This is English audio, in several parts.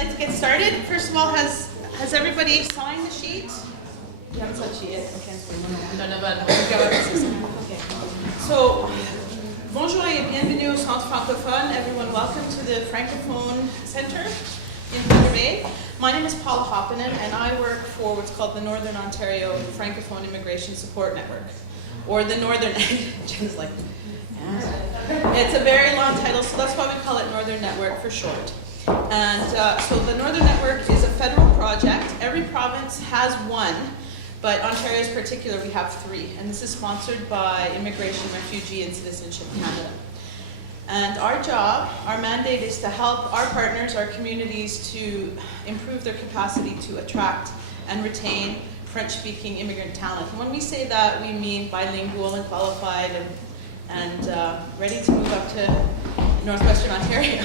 like to get started. First of all, has everybody signed the sheet? You haven't signed the sheet yet? Okay. So, bonjour et bienvenue au Centre Francophone. Everyone, welcome to the Francophone Center in Thunder Bay. My name is Paula Hoppinen, and I work for what's called the Northern Ontario Francophone Immigration Support Network, or the Northern. Jim's like, yeah. It's a very long title, so that's why we call it Northern Network for short. And so the Northern Network is a federal project. Every province has one, but Ontario's particular, we have three. And this is sponsored by Immigration, Refugee, and Citizenship Canada. And our job, our mandate is to help our partners, our communities, to improve their capacity to attract and retain French-speaking immigrant talent. And when we say that, we mean bilingual and qualified and ready to move up to Northwestern Ontario.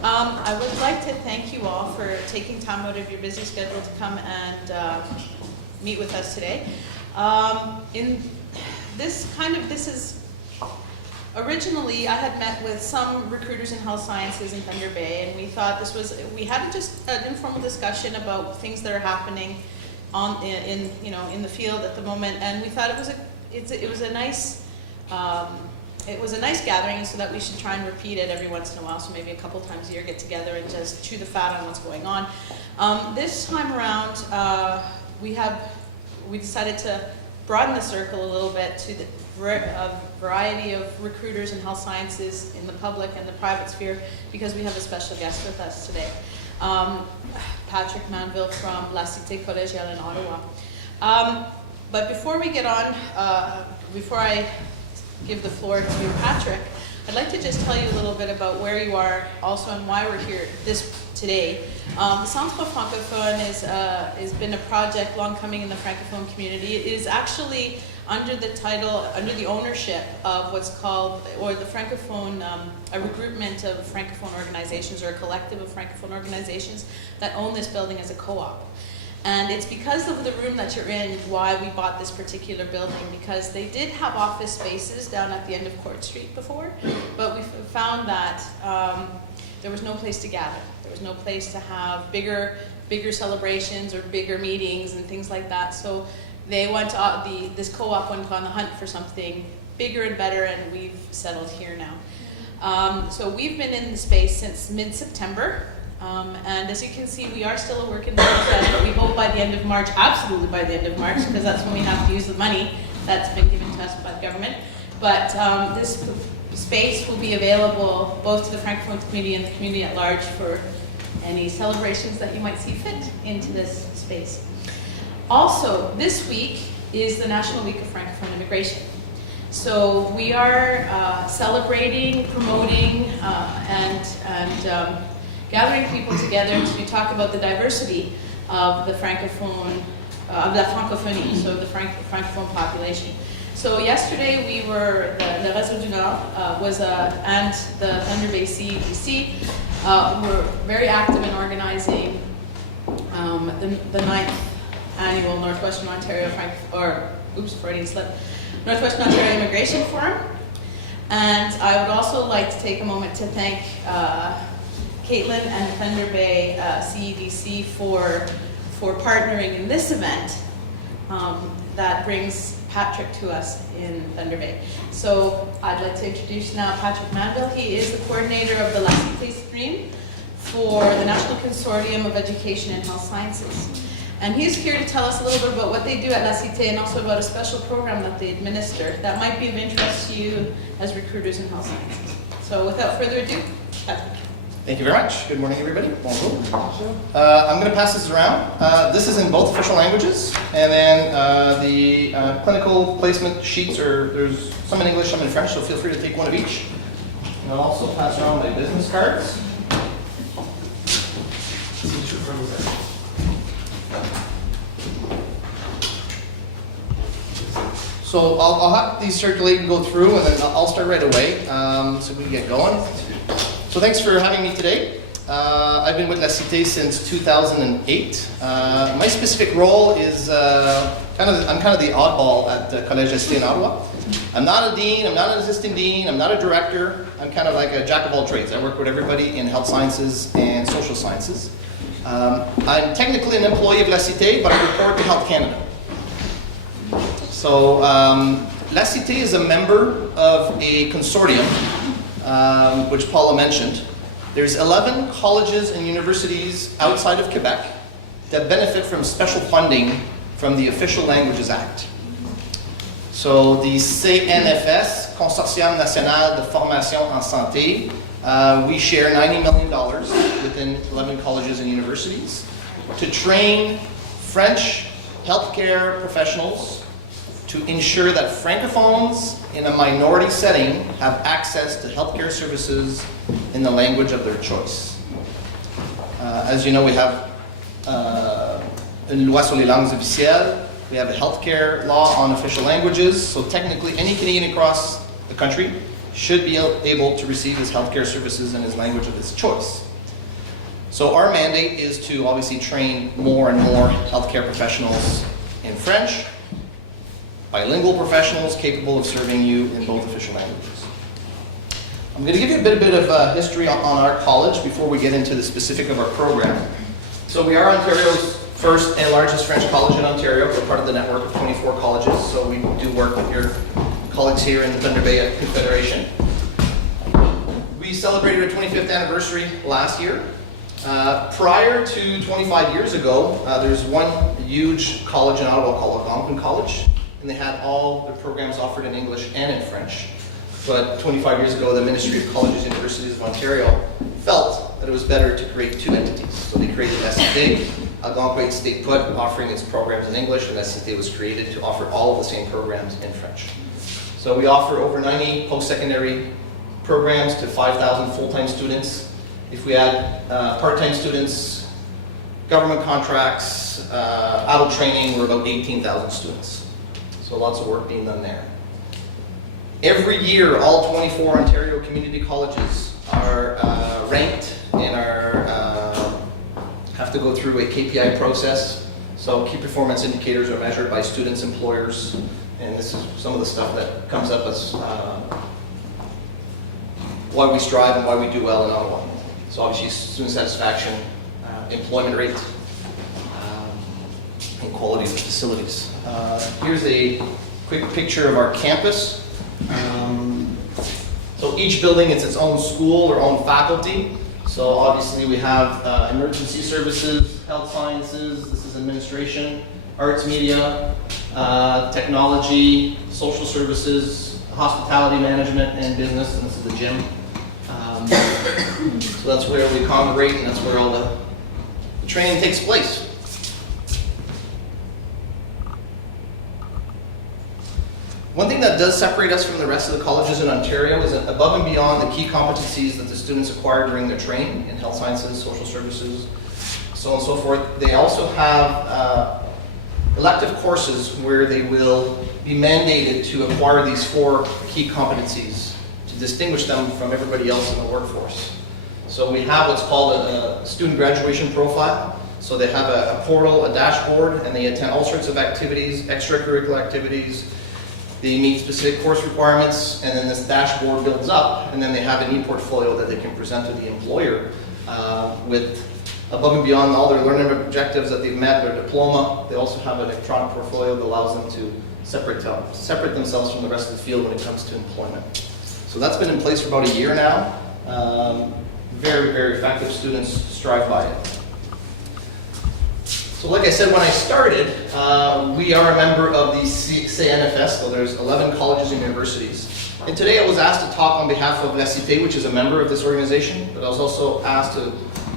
I would like to thank you all for taking time out of your busy schedule to come and meet with us today. Originally, I had met with some recruiters in health sciences in Thunder Bay, and we thought we had just an informal discussion about things that are happening in the field at the moment, and we thought it was a nice gathering, so that we should try and repeat it every once in a while, so maybe a couple times a year get together and just chew the fat on what's going on. This time around, we decided to broaden the circle a little bit to a variety of recruiters in health sciences in the public and the private sphere, because we have a special guest with us today, Patrick Mainville from Cité, collégiale in Ottawa. But before we get on, before I give the floor to Patrick, I'd like to just tell you a little bit about where you are also and why we're here today. The Centre Francophone has been a project long coming in the Francophone community. It is actually under the ownership of what's called, or the Francophone, a recruitment of Francophone organizations, or a collective of Francophone organizations that own this building as a co-op. And it's because of the room that you're in why we bought this particular building, because they did have office spaces down at the end of Court Street before, but we found that there was no place to gather. There was no place to have bigger celebrations or bigger meetings and things like that. So they went to, this co-op went on the hunt for something bigger and better, and we've settled here now. So we've been in the space since mid-September. And as you can see, we are still a work in progress, but we hope by the end of March, absolutely by the end of March, because that's when we have to use the money that's been given to us by the government. But this space will be available both to the Francophone community and the community at large for any celebrations that you might see fit into this space. Also, this week is the National Week of Francophone Immigration. So we are celebrating, promoting, and gathering people together to talk about the diversity of the Francophone, of la francophonie, so the Francophone population. So yesterday we were, the Réseau du Nord and the Thunder Bay CEDC were very active in organizing the 9th annual Northwestern Ontario Northwestern Ontario Immigration Forum. And I would also like to take a moment to thank Caitlin and Thunder Bay CEDC for partnering in this event that brings Patrick to us in Thunder Bay. So I'd like to introduce now Patrick Mainville. He is the coordinator of the Cité stream for the National Consortium of Education and Health Sciences. And he's here to tell us a little bit about what they do at Cité and also about a special program that they administer that might be of interest to you as recruiters in health sciences. So without further ado, Patrick. Thank you very much. Good morning, everybody. Bonjour. I'm going to pass this around. This is in both official languages, and then the clinical placement sheets there's some in English, some in French, so feel free to take one of each. And I'll also pass around my business cards. So I'll have these circulate and go through, and then I'll start right away so we can get going. So thanks for having me today. I've been with Cité since 2008. My specific role is I'm kind of the oddball at Cité in Ottawa. I'm not a dean, I'm not an assistant dean, I'm not a director. I'm kind of like a jack of all trades. I work with everybody in health sciences and social sciences. I'm technically an employee of La Cité, but I report to Health Canada. So La Cité is a member of a consortium, which Paula mentioned. There's 11 colleges and universities outside of Quebec that benefit from special funding from the Official Languages Act. So the CNFS, Consortium National de Formation en Santé, we share $90 million within 11 colleges and universities to train French healthcare professionals to ensure that Francophones in a minority setting have access to healthcare services in the language of their choice. As you know, we have une loi sur les langues officielles. We have a healthcare law on official languages, so technically any Canadian across the country should be able to receive his healthcare services in his language of his choice. So our mandate is to obviously train more and more healthcare professionals in French, bilingual professionals capable of serving you in both official languages. I'm going to give you a bit of history on our college before we get into the specific of our program. So we are Ontario's first and largest French college in Ontario. We're part of the network of 24 colleges, so we do work with your colleagues here in the Thunder Bay Confederation. We celebrated our 25th anniversary last year. Prior to 25 years ago, there's one huge college in Ottawa called Algonquin College, and they had all their programs offered in English and in French. But 25 years ago, the Ministry of Colleges and Universities of Ontario felt that it was better to create two entities. So they created Cité. Algonquin stayed put, offering its programs in English, and Cité was created to offer all of the same programs in French. So we offer over 90 post-secondary programs to 5,000 full-time students. If we add part-time students, government contracts, adult training, we're about 18,000 students. So lots of work being done there. Every year, all 24 Ontario community colleges are ranked and have to go through a KPI process. So key performance indicators are measured by students, employers, and this is some of the stuff that comes up as why we strive and why we do well in Ottawa. So obviously student satisfaction, employment rate, and quality of the facilities. Here's a quick picture of our campus. So each building is its own school or own faculty. So obviously we have emergency services, health sciences, this is administration, arts media, technology, social services, hospitality management, and business, and this is the gym. So that's where we congregate, and that's where all the training takes place. One thing that does separate us from the rest of the colleges in Ontario is that above and beyond the key competencies that the students acquire during their training in health sciences, social services, so on and so forth, they also have elective courses where they will be mandated to acquire these 4 key competencies to distinguish them from everybody else in the workforce. So we have what's called a student graduation profile. So they have a portal, a dashboard, and they attend all sorts of activities, extracurricular activities. They meet specific course requirements, and then this dashboard builds up, and then they have an e-portfolio that they can present to the employer with above and beyond all their learning objectives that they've met, their diploma. They also have an electronic portfolio that allows them to separate themselves from the rest of the field when it comes to employment. So that's been in place for about a year now. Very, very effective. Students strive by it. So like I said when I started, we are a member of the CNFS, so there's 11 colleges and universities. And today I was asked to talk on behalf of La Cité, which is a member of this organization, but I was also asked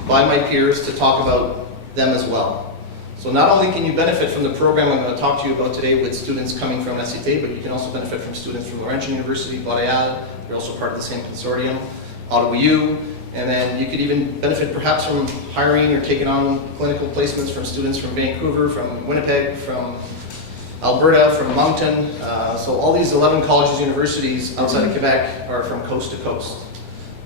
by my peers to talk about them as well. So not only can you benefit from the program I'm going to talk to you about today with students coming from La Cité, but you can also benefit from students from Laurentian University, collégiale, they're also part of the same consortium, Ottawa U, and then you could even benefit perhaps from hiring or taking on clinical placements from students from Vancouver, from Winnipeg, from Alberta, from Moncton. So all these 11 colleges and universities outside of Quebec are from coast to coast.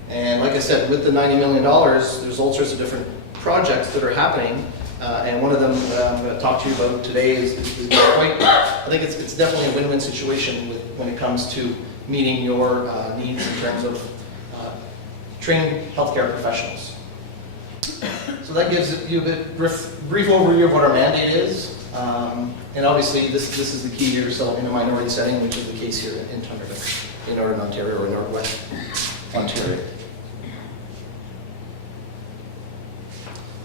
And like I said, with the $90 million, there's all sorts of different projects that are happening. And one of them that I'm going to talk to you about today is quite, I think it's definitely a win-win situation when it comes to meeting your needs in terms of trained healthcare professionals. So that gives you a brief overview of what our mandate is. And obviously this is the key here, so in a minority setting, which is the case here in Thunder Bay, in Northern Ontario or Northwest Ontario.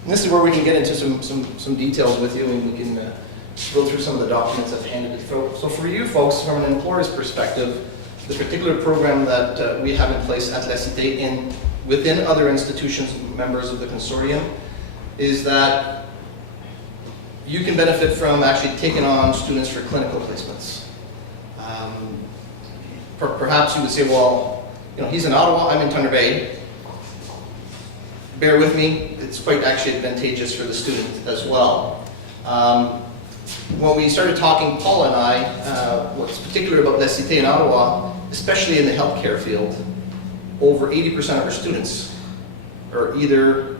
And this is where we can get into some details with you, and we can go through some of the documents I've handed you. So for you folks, from an employer's perspective, the particular program that we have in place at La Cité within other institutions, members of the Consortium, is that you can benefit from actually taking on students for clinical placements. Perhaps you would say, well, he's in Ottawa, I'm in Thunder Bay. Bear with me, it's quite actually advantageous for the student as well. When we started talking, Paul and I, what's particular about La Cité in Ottawa, especially in the healthcare field, over 80% of our students are either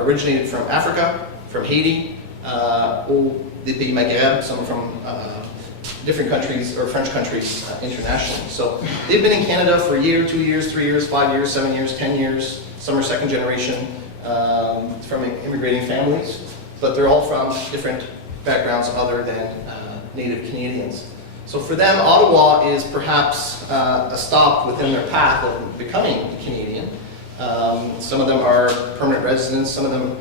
originated from Africa, from Haiti, or the Pays Maghreb, some from different countries, or French countries internationally. So they've been in Canada for a year, 2 years, 3 years, 5 years, 7 years, 10 years. Some are second generation from immigrating families, but they're all from different backgrounds other than native Canadians. So for them, Ottawa is perhaps a stop within their path of becoming Canadian. Some of them are permanent residents, some of them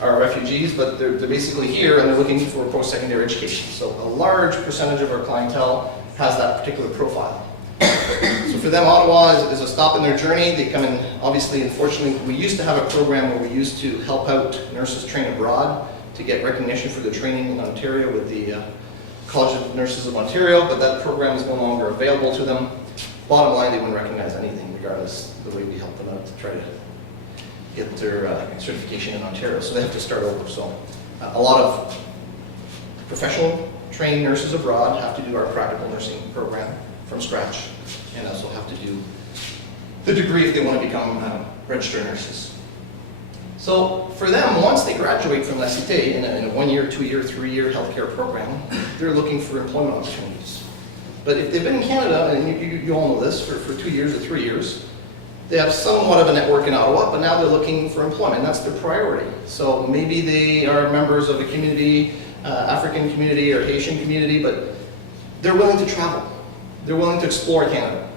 are refugees, but they're basically here and they're looking for post-secondary education. So a large percentage of our clientele has that particular profile. So for them, Ottawa is a stop in their journey. They come in, obviously, unfortunately, we used to have a program where we used to help out nurses train abroad to get recognition for their training in Ontario with the College of Nurses of Ontario, but that program is no longer available to them. Bottom line, they wouldn't recognize anything regardless of the way we help them out to try to get their certification in Ontario, so they have to start over. So a lot of professional trained nurses abroad have to do our practical nursing program from scratch, and also have to do the degree if they want to become registered nurses. So for them, once they graduate from La Cité in a 1 year, 2 year, 3 year healthcare program, they're looking for employment opportunities. But if they've been in Canada, and you all know this, for 2 years or 3 years, they have somewhat of a network in Ottawa, but now they're looking for employment. That's their priority. So maybe they are members of a community, African community or Haitian community, but they're willing to travel. They're willing to explore Canada.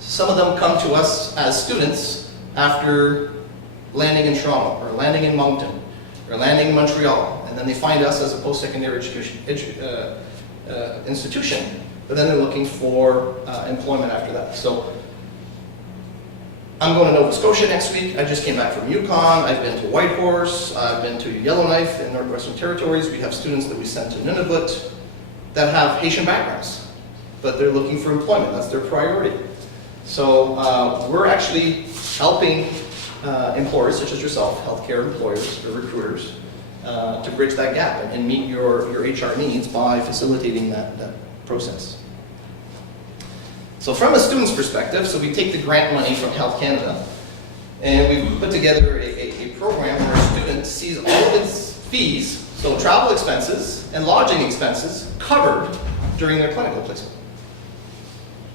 Some of them come to us as students after landing in Toronto, or landing in Moncton, or landing in Montreal, and then they find us as a post-secondary education institution, but then they're looking for employment after that. So I'm going to Nova Scotia next week. I just came back from Yukon. I've been to Whitehorse. I've been to Yellowknife in Northwestern Territories. We have students that we send to Nunavut that have Haitian backgrounds, but they're looking for employment. That's their priority. So we're actually helping employers such as yourself, healthcare employers or recruiters, to bridge that gap and meet your HR needs by facilitating that process. So from a student's perspective, so we take the grant money from Health Canada, and we put together a program where a student sees all of its fees, so travel expenses and lodging expenses, covered during their clinical placement.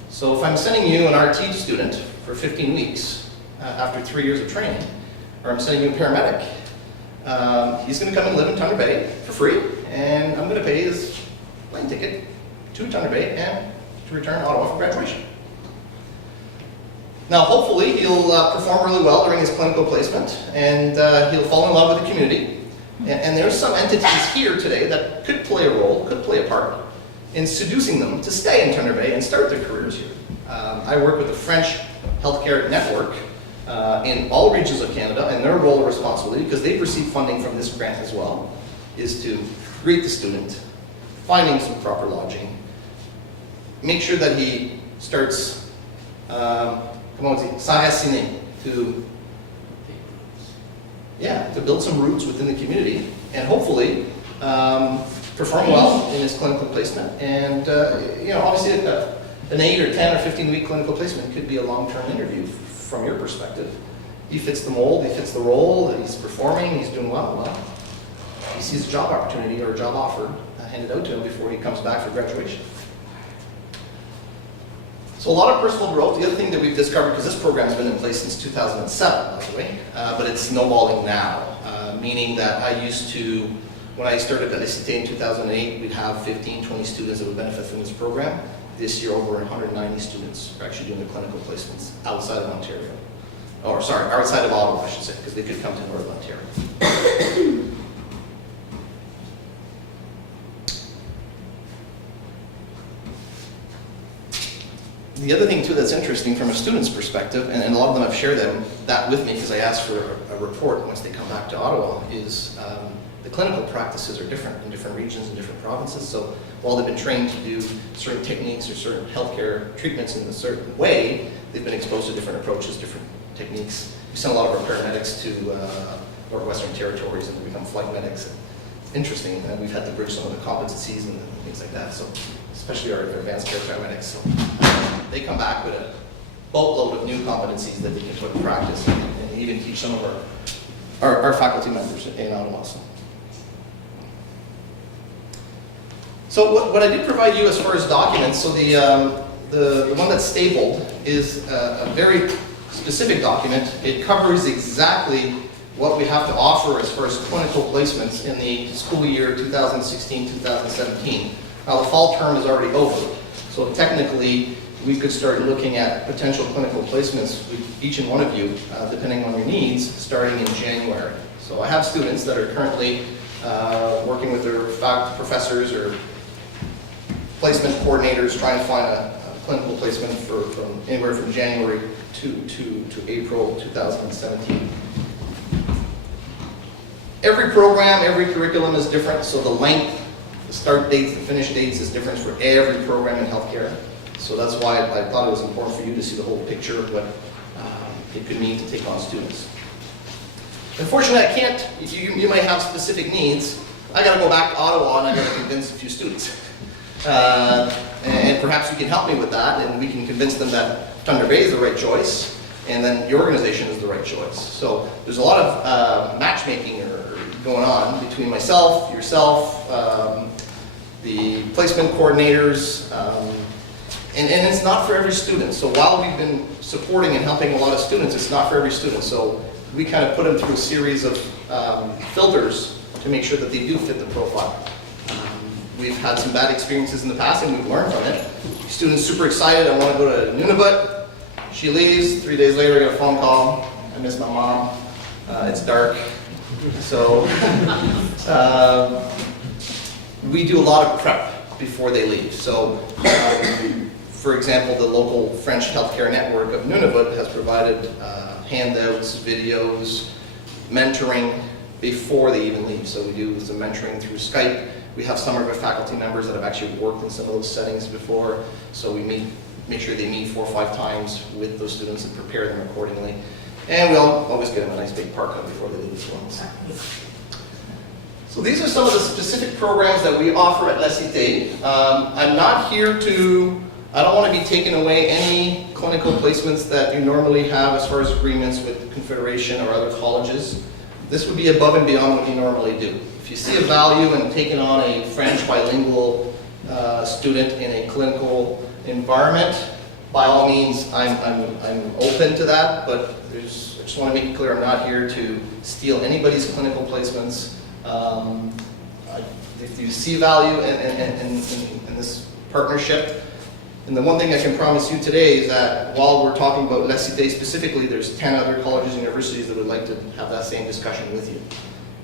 So if I'm sending you an RT student for 15 weeks after 3 years of training, or I'm sending you a paramedic, he's going to come and live in Thunder Bay for free, and I'm going to pay his plane ticket to Thunder Bay and to return to Ottawa for graduation. Now, hopefully, he'll perform really well during his clinical placement, and he'll fall in love with the community. And there's some entities here today that could play a role, could play a part in seducing them to stay in Thunder Bay and start their careers here. I work with the French Healthcare Network in all regions of Canada, and their role and responsibility, because they receive funding from this grant as well, is to greet the student, finding some proper lodging, make sure that he starts s'enraciner, to build some roots within the community, and hopefully perform well in his clinical placement. And obviously an 8 or 10 or 15 week clinical placement could be a long-term interview from your perspective. he fits the mold, he fits the role, he's performing, he's doing well, he sees a job opportunity or a job offer handed out to him before he comes back for graduation. So a lot of personal growth. The other thing that we've discovered, because this program has been in place since 2007, by the way, but it's snowballing now, meaning that I used to, when I started at Cité in 2008, we'd have 15, 20 students that would benefit from this program. This year, over 190 students are actually doing the clinical placements outside of Ontario. Or sorry, outside of Ottawa, I should say, because they could come to Northern Ontario. The other thing too that's interesting from a student's perspective, and a lot of them have shared that with me because I asked for a report once they come back to Ottawa, is the clinical practices are different in different regions and different provinces. So while they've been trained to do certain techniques or certain healthcare treatments in a certain way, they've been exposed to different approaches, different techniques. We send a lot of our paramedics to Northwestern Territories and become flight medics. Interesting, we've had to bridge some of the competencies and things like that. So especially our advanced care paramedics. So they come back with a boatload of new competencies that they can put in practice and even teach some of our faculty members in Ottawa. So what I did provide you as far as documents, so the one that's stapled is a very specific document. It covers exactly what we have to offer as far as clinical placements in the school year 2016-2017. Now the fall term is already over, so technically we could start looking at potential clinical placements with each and one of you, depending on your needs, starting in January. So I have students that are currently working with their professors or placement coordinators trying to find a clinical placement from anywhere from January to April 2017. Every program, every curriculum is different, so the length, the start dates, the finish dates is different for every program in healthcare. So that's why I thought it was important for you to see the whole picture of what it could mean to take on students. Unfortunately, I can't, you might have specific needs. I got to go back to Ottawa and I got to convince a few students. And perhaps you can help me with that, and we can convince them that Thunder Bay is the right choice, and then your organization is the right choice. So there's a lot of matchmaking going on between myself, yourself, the placement coordinators, and it's not for every student. So while we've been supporting and helping a lot of students, it's not for every student. So we kind of put them through a series of filters to make sure that they do fit the profile. We've had some bad experiences in the past and we've learned from it. Students super excited, I want to go to Nunavut. She leaves, 3 days later I get a phone call, I miss my mom, it's dark. So we do a lot of prep before they leave. So for example, the local French healthcare network of Nunavut has provided handouts, videos, mentoring before they even leave. So we do some mentoring through Skype. We have some of our faculty members that have actually worked in some of those settings before. So we make sure they meet 4 or 5 times with those students and prepare them accordingly. And we'll always get them a nice big parka before they leave as well. So these are some of the specific programs that we offer at La Cité. I'm not here to, I don't want to be taking away any clinical placements that you normally have as far as agreements with the Confederation or other colleges. This would be above and beyond what you normally do. If you see a value in taking on a French bilingual student in a clinical environment, by all means, I'm open to that, but I just want to make it clear I'm not here to steal anybody's clinical placements. If you see value in this partnership, and the one thing I can promise you today is that while we're talking about La Cité specifically, there's 10 other colleges and universities that would like to have that same discussion with you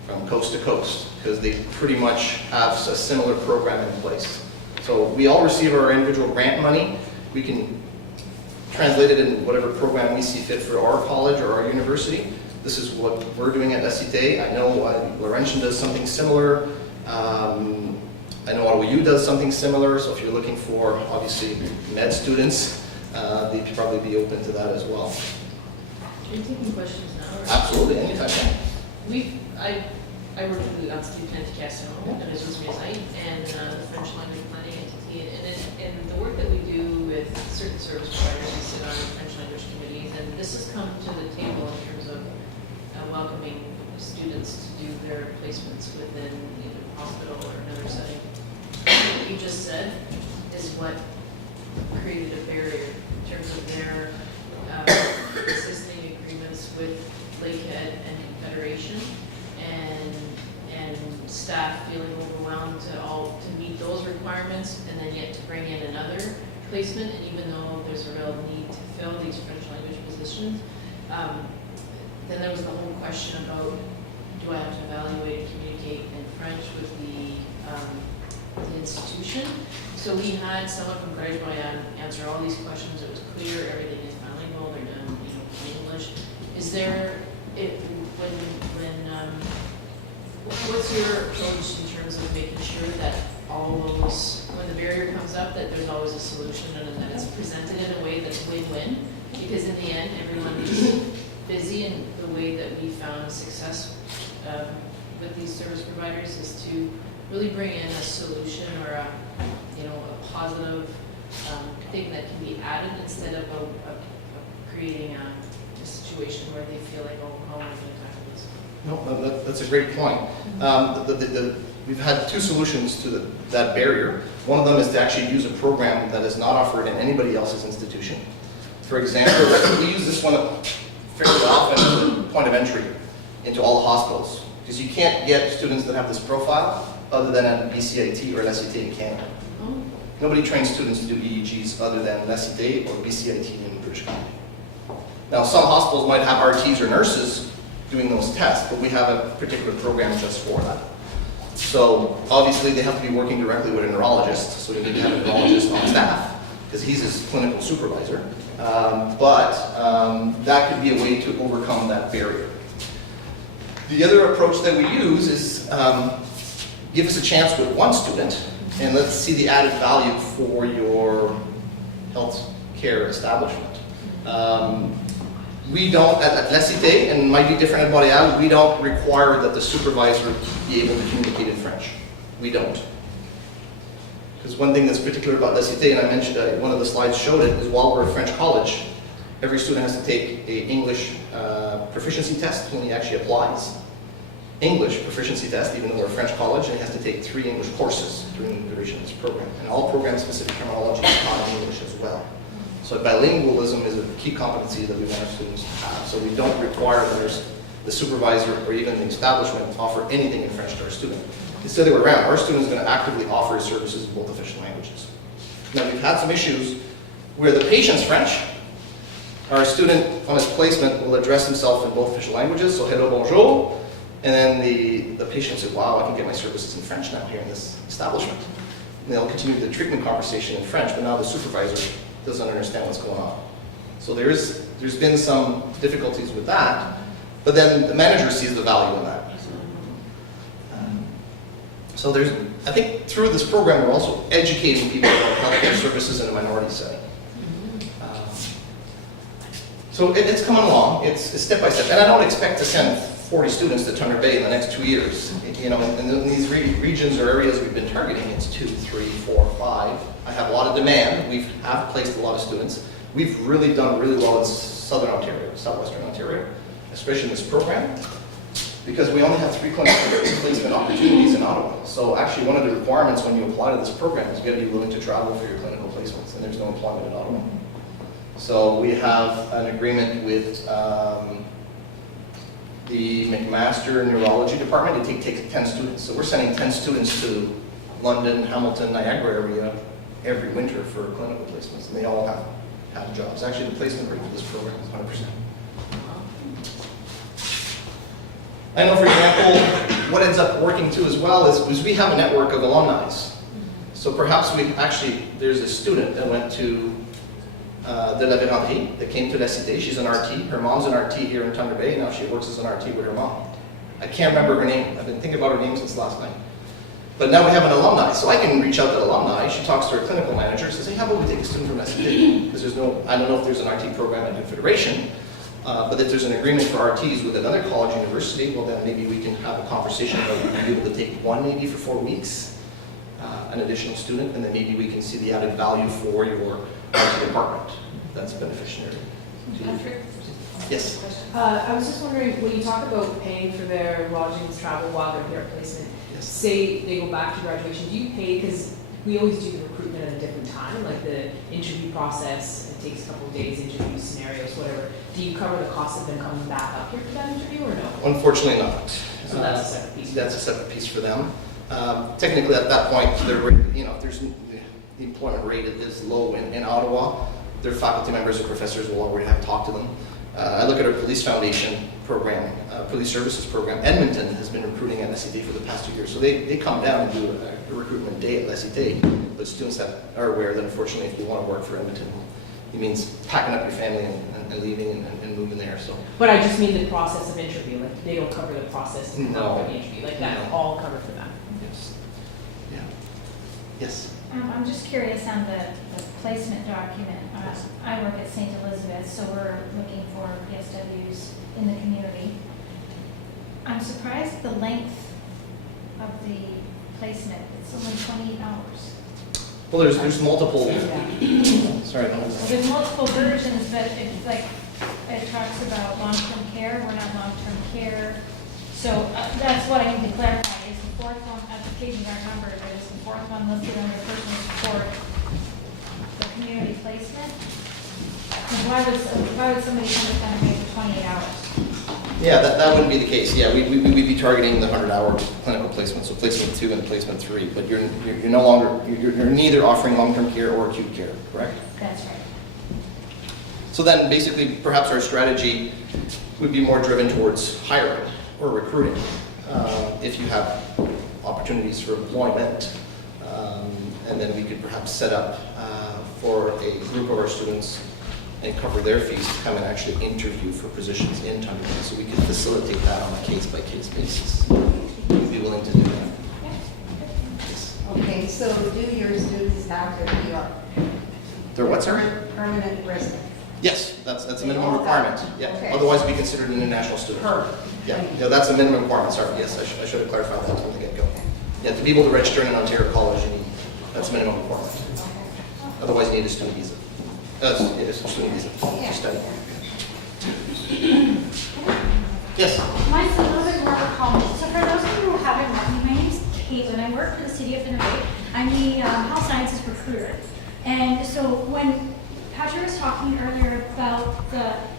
from coast to coast, because they pretty much have a similar program in place. So we all receive our individual grant money. We can translate it in whatever program we see fit for our college or our university. This is what we're doing at Cité. I know Laurentian does something similar. I know Ottawa U does something similar, so if you're looking for, obviously, med students, they'd probably be open to that as well. Are you taking questions now? Or? Absolutely, anytime. I I work with l'entité planification, le réseau du Mésaille, and the French language planning entity. And the work that we do with certain service providers, we sit on French language committees, and this has come to the table in terms of welcoming students to do their placements within either hospital or another setting. What you just said is what created a barrier in terms of their existing agreements with Lakehead and Confederation, and staff feeling overwhelmed to meet those requirements, and then yet to bring in another placement. And even though there's a real need to fill these French language positions, then there was the whole question about, do I have to evaluate and communicate in French with the institution? So we had someone from collégiale answer all these questions. It was clear, everything is bilingual, they're done, in English. Is there, what's your approach in terms of making sure that all those, when the barrier comes up, that there's always a solution and that it's presented in a way that's win-win? Because in the end, everyone is busy, and the way that we found success with these service providers is to really bring in a solution or a positive thing that can be added, instead of creating a situation where they feel like, oh, how am I going to tackle this? No, that's a great point. We've had two solutions to that barrier. One of them is to actually use a program that is not offered in anybody else's institution. For example, we use this one fairly often as a point of entry into all the hospitals, because you can't get students that have this profile other than at BCIT or Cité in Canada. Oh. Nobody trains students to do EEGs other than Cité or BCIT in British Columbia. Now, some hospitals might have RTs or nurses doing those tests, but we have a particular program just for that. So obviously they have to be working directly with a neurologist, so we need to have a neurologist on staff, because he's his clinical supervisor. That could be a way to overcome that barrier. The other approach that we use is give us a chance with one student, and let's see the added value for your health care establishment. We don't, at Cité, and it might be different at Boréal, we don't require that the supervisor be able to communicate in French. We don't. Because one thing that's particular about Cité, and I mentioned one of the slides showed it, is while we're a French college, every student has to take an English proficiency test when he actually applies. English proficiency test, even though we're a French college, and he has to take 3 English courses during the duration of this program. And all program-specific terminology is taught in English as well. So bilingualism is a key competency that we want our students to have. So we don't require that the supervisor or even the establishment offer anything in French to our student. It's the other way around. Our student is going to actively offer services in both official languages. Now, we've had some issues where the patient's French. Our student on his placement will address himself in both official languages, so hello, bonjour. And then the patient said, wow, I can get my services in French now here in this establishment. And they'll continue the treatment conversation in French, but now the supervisor doesn't understand what's going on. So there's been some difficulties with that, but then the manager sees the value in that. So I think through this program, we're also educating people about healthcare services in a minority setting. So it's coming along. It's step by step, and I don't expect to send 40 students to Thunder Bay in the next 2 years. In these regions or areas we've been targeting, it's 2, 3, 4, 5. I have a lot of demand. We have placed a lot of students. We've really done really well in Southern Ontario, Southwestern Ontario, especially in this program, because we only have 3 clinical placement opportunities in Ottawa. So actually one of the requirements when you apply to this program is you got to be willing to travel for your clinical placements, and there's no employment in Ottawa. So we have an agreement with the McMaster Neurology Department. They take 10 students. So we're sending 10 students to London, Hamilton, Niagara area every winter for clinical placements, and they all have jobs. Actually, the placement rate for this program is 100%. I know, for example, what ends up working too as well is we have a network of alumni. So perhaps there's a student that went to de la Vérendrye that came to La Cité. She's an RT. Her mom's an RT here in Thunder Bay, and now she works as an RT with her mom. I can't remember her name. I've been thinking about her name since last night. But now we have an alumni, so I can reach out to the alumni. She talks to her clinical manager and says, hey, how about we take a student from La Cité? Because I don't know if there's an RT program at Confederation, But if there's an agreement for RTs with another college university, well then maybe we can have a conversation about being able to take one maybe for 4 weeks, an additional student, and then maybe we can see the added value for your RT department. That's beneficiary. Patrick? Yes. I was just wondering, when you talk about paying for their lodgings, travel while they're here at placement, Yes. say they go back to graduation, do you pay, because we always do the recruitment at a different time, like the interview process, it takes a couple of days, interview scenarios, whatever. Do you cover the cost of them coming back up here for that interview or no? Unfortunately not. So that's a separate piece. That's a separate piece for them. Technically, at that point, there's the employment rate is low in Ottawa. Their faculty members or professors will already have talked to them. I look at our police foundation program, police services program. Edmonton has been recruiting at Cité for the past 2 years, so they come down and do a recruitment day at Cité. But students that are aware that unfortunately, if you want to work for Edmonton, it means packing up your family and leaving and moving there. So. But I just mean the process of interview, like they don't cover the process to come No. up for the interview, like that's No. all covered for them. Yes. Yeah. Yes. I'm just curious on the placement document. I work at St. Elizabeth, so we're looking for PSWs in the community. I'm surprised at the length of the placement. It's only 28 hours. Well, there's multiple. Sorry, no. There's multiple versions, but it's like, it talks about long-term care. We're not long-term care. So that's what I need to clarify. Is the fourth one, the pages aren't numbered, but is the fourth one listed under personal support the community placement? And why would somebody come and make it 28 hours? Yeah, that wouldn't be the case. Yeah, we'd be targeting the 100-hour clinical placement, so placement 2 and placement 3. But you're no longer you're neither offering long-term care or acute care, correct? That's right. So then, basically, perhaps our strategy would be more driven towards hiring or recruiting. If you have opportunities for employment, and then we could perhaps set up for a group of our students and cover their fees to come and actually interview for positions in Thunder Bay. So we could facilitate that on a case-by-case basis. We'd be willing to do that. Yes. Okay, so do your students have their PR? They're what, sir? Permanent resident. Yes, that's a They minimum all got requirement. it. Yeah. Okay. Otherwise, be considered an international student. Perfect. Yeah, that's a minimum requirement. Sorry, yes, I should have clarified that from the get-go. Yeah, to be able to register in an Ontario college, that's a minimum requirement. Otherwise, you need a student visa. It is a student visa to study. Yes. Mine's a little bit more of a comment. So for those of you who haven't met me, my name's Caitlin. I work for the City of Thunder Bay. I'm the health sciences recruiter. And so when Patrick was talking earlier about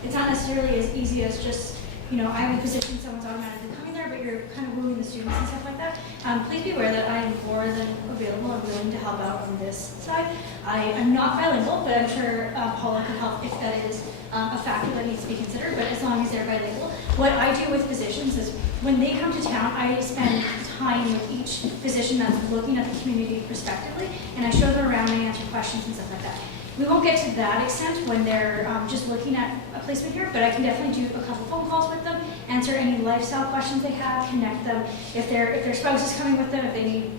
it's not necessarily as easy as just, I have a position, someone's automatically coming there, but you're kind of wooing the students and stuff like that. Please be aware that I am more than available and willing to help out on this side. I am not bilingual, but I'm sure Paula can help if that is a factor that needs to be considered, but as long as they're bilingual. What I do with physicians is when they come to town, I spend time with each physician that's looking at the community prospectively, and I show them around and answer questions and stuff like that. We won't get to that extent when they're just looking at a placement here, but I can definitely do a couple phone calls with them, answer any lifestyle questions they have, connect them. If their spouse is coming with them, if they need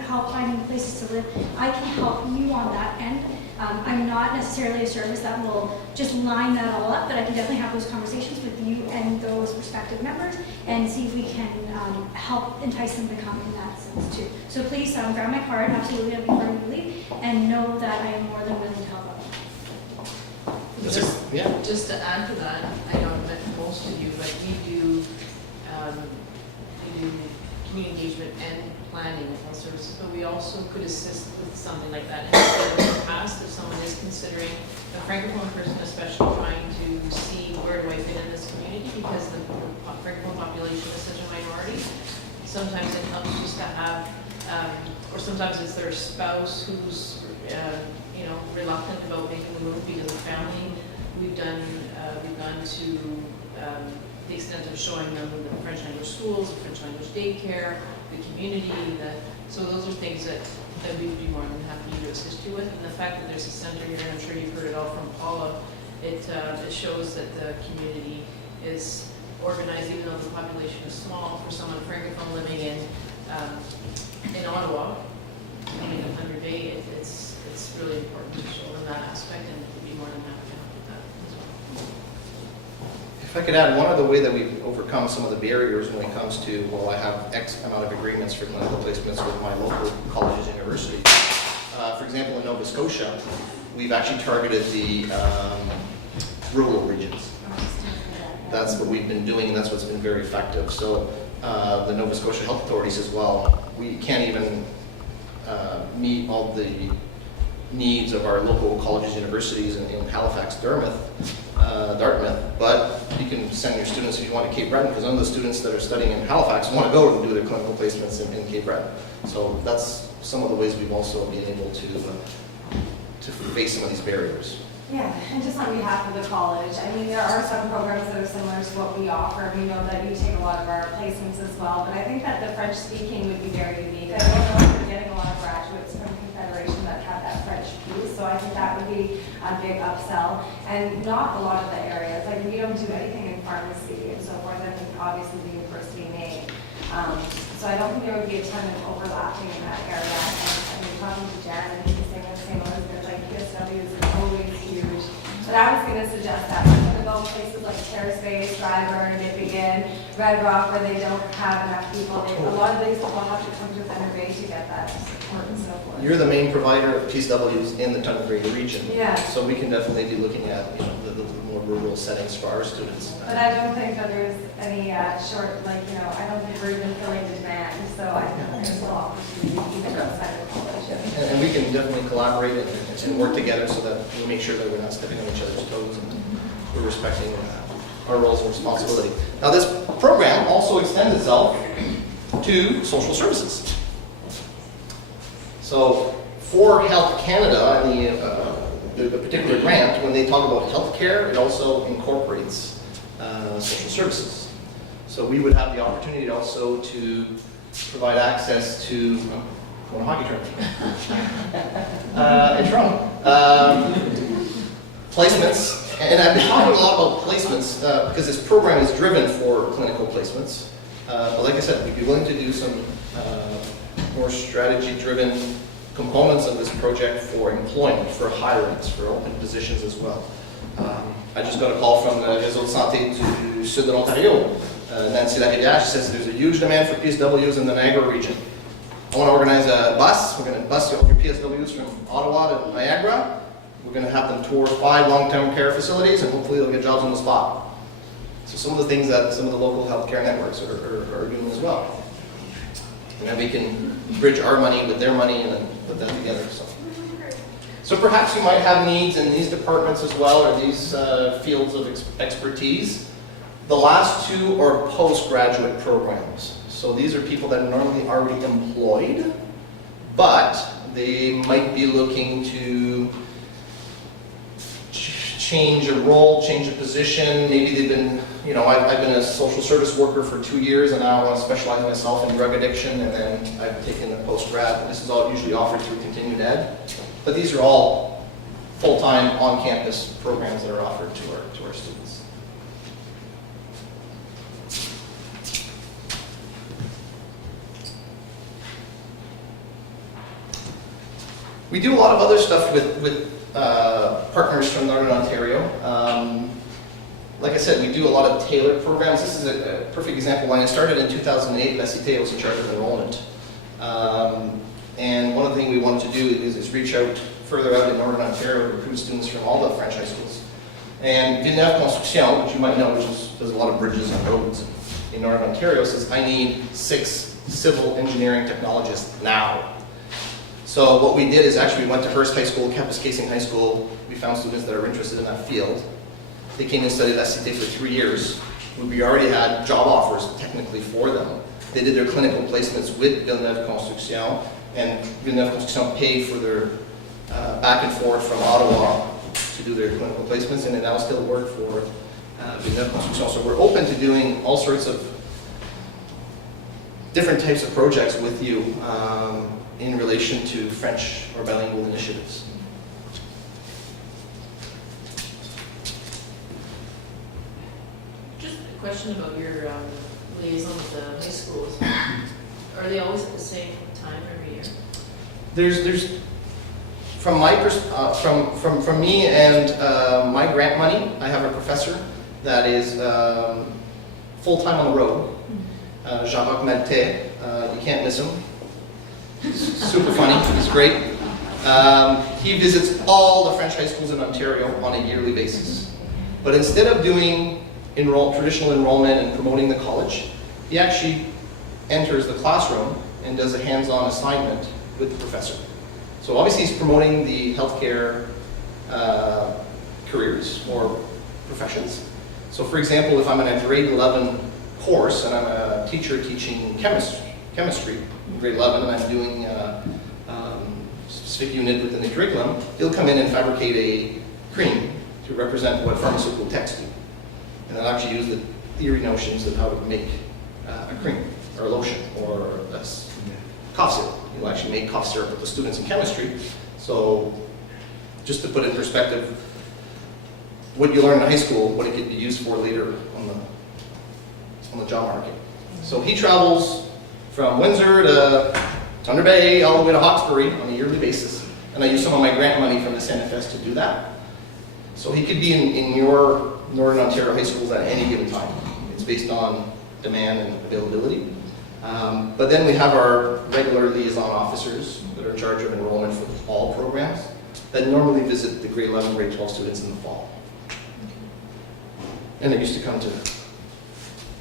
help finding places to live, I can help you on that end. I'm not necessarily a service that will just line that all up, but I can definitely have those conversations with you and those prospective members and see if we can help entice them to come in that sense too. So please grab my card, absolutely, I'll be before you leave, and know that I am more than willing to help out. Just to add to that, I know I've met most of you, but we do community engagement and planning of health services, but we also could assist with something like that. And in the past, if someone is considering a Francophone person, especially trying to see where do I fit in this community, because the Francophone population is such a minority, sometimes it helps just to have, or sometimes it's their spouse who's reluctant about making the move because of family. We've gone to the extent of showing them the French language schools, the French language daycare, the community. So those are things that we'd be more than happy to assist you with. And the fact that there's a center here, and I'm sure you've heard it all from Paula, it shows that the community is organized, even though the population is small. For someone Francophone living in Ottawa, living in Thunder Bay, it's really important to show them that aspect, and we'd be more than happy to help with that as well. I could add, one other way that we've overcome some of the barriers when it comes to, well, I have X amount of agreements for clinical placements with my local colleges and universities. For example, in Nova Scotia, we've actually targeted the rural regions. That's what we've been doing, and that's what's been very effective. So the Nova Scotia Health Authority says, well, we can't even meet all the needs of our local colleges, universities in Halifax, Dartmouth, but you can send your students if you want to Cape Breton, because none of the students that are studying in Halifax want to go and do their clinical placements in Cape Breton. So that's some of the ways we've also been able to face some of these barriers. Yeah, and just on behalf of the college, I mean, there are some programs that are similar to what we offer. We know that you take a lot of our placements as well, but I think that the French speaking would be very unique. I don't know if we're getting a lot of graduates from Confederation that have that French piece, so I think that would be a big upsell. And not a lot of the areas, like we don't do anything in pharmacy and so forth, I think obviously the university may. So I don't think there would be a ton of overlapping in that area. And I mean, talking to Jan, and he's saying the same Elizabeth, like PSW is always huge. But I was going to suggest that we're going to go places like Terrace Bay, Stryburn, Nippigan, Red Rock, where they don't have enough people. A lot of these people have to come to Thunder Bay to get that support and so forth. You're the main provider of PSWs in the Thunder Bay region. Yeah. So we can definitely be looking at the more rural settings for our students. But I don't think that there's any short, like, I don't think we're even filling the demand. So I think there's still opportunity even outside of college. And we can definitely collaborate and work together so that we make sure that we're not stepping on each other's toes and we're respecting our roles and responsibility. Now this program also extends itself to social services. So for Health Canada and the particular grant, when they talk about healthcare, it also incorporates social services. So we would have the opportunity also to provide access to on a hockey term. In Toronto. Placements, and I've been talking a lot about placements because this program is driven for clinical placements. But like I said, we'd be willing to do some more strategy-driven components of this project for employment, for hirings, for open positions as well. I just got a call from the Réseau de Santé du Sud de l'Ontario. Nancy Larivière, she says there's a huge demand for PSWs in the Niagara region. I want to organize a bus. We're going to bus all your PSWs from Ottawa to Niagara. We're going to have them tour 5 long-term care facilities, and hopefully they'll get jobs on the spot. So some of the things that some of the local healthcare networks are doing as well. And then we can bridge our money with their money and then put that together. So perhaps you might have needs in these departments as well, or these fields of expertise. The last 2 are postgraduate programs. So these are people that are normally already employed, but they might be looking to change a role, change a position. Maybe they've been, I've been a social service worker for 2 years and now I want to specialize myself in drug addiction, and then I've taken the post-grad. This is all usually offered through continued ed. But these are all full-time, on-campus programs that are offered to our students. We do a lot of other stuff with partners from Northern Ontario. Like I said, we do a lot of tailored programs. This is a perfect example. When I started in 2008, La Cité was in charge of enrollment. And one of the things we wanted to do is reach out further out in Northern Ontario, recruit students from all the French high schools. And Villeneuve Consortium, which you might know, which does a lot of bridges and roads in Northern Ontario, says, I need 6 civil engineering technologists now. So what we did is actually we went to Hearst High School, Kapuskasing High School. We found students that are interested in that field. They came and studied at Cité for 3 years. We already had job offers technically for them. They did their clinical placements with Villeneuve Construction, and Villeneuve Construction paid for their back and forth from Ottawa to do their clinical placements, and they now still work for Villeneuve Construction. So we're open to doing all sorts of different types of projects with you in relation to French or bilingual initiatives. Just a question about your liaison with the high schools. Are they always at the same time every year? There's from my from me and my grant money, I have a professor that is full-time on the road. Jean-Jacques Maltais, you can't miss him. He's super funny, he's great. He visits all the French high schools in Ontario on a yearly basis. But instead of doing traditional enrollment and promoting the college, he actually enters the classroom and does a hands-on assignment with the professor. So obviously he's promoting the healthcare careers or professions. So for example, if I'm in a grade 11 course and I'm a teacher teaching chemistry in grade 11 and I'm doing a specific unit within the curriculum, he'll come in and fabricate a cream to represent what pharmaceutical techs do. And they'll actually use the theory notions of how to make a cream or a lotion or a cough syrup. He'll actually make cough syrup with the students in chemistry. So just to put in perspective, what you learn in high school, what it could be used for later on the job market. So he travels from Windsor to Thunder Bay all the way to Hawkesbury on a yearly basis. And I use some of my grant money from the CNFS to do that. So he could be in your Northern Ontario high schools at any given time. It's based on demand and availability. But then we have our regular liaison officers that are in charge of enrollment for all programs that normally visit the grade 11, grade 12 students in the fall. And I used to come to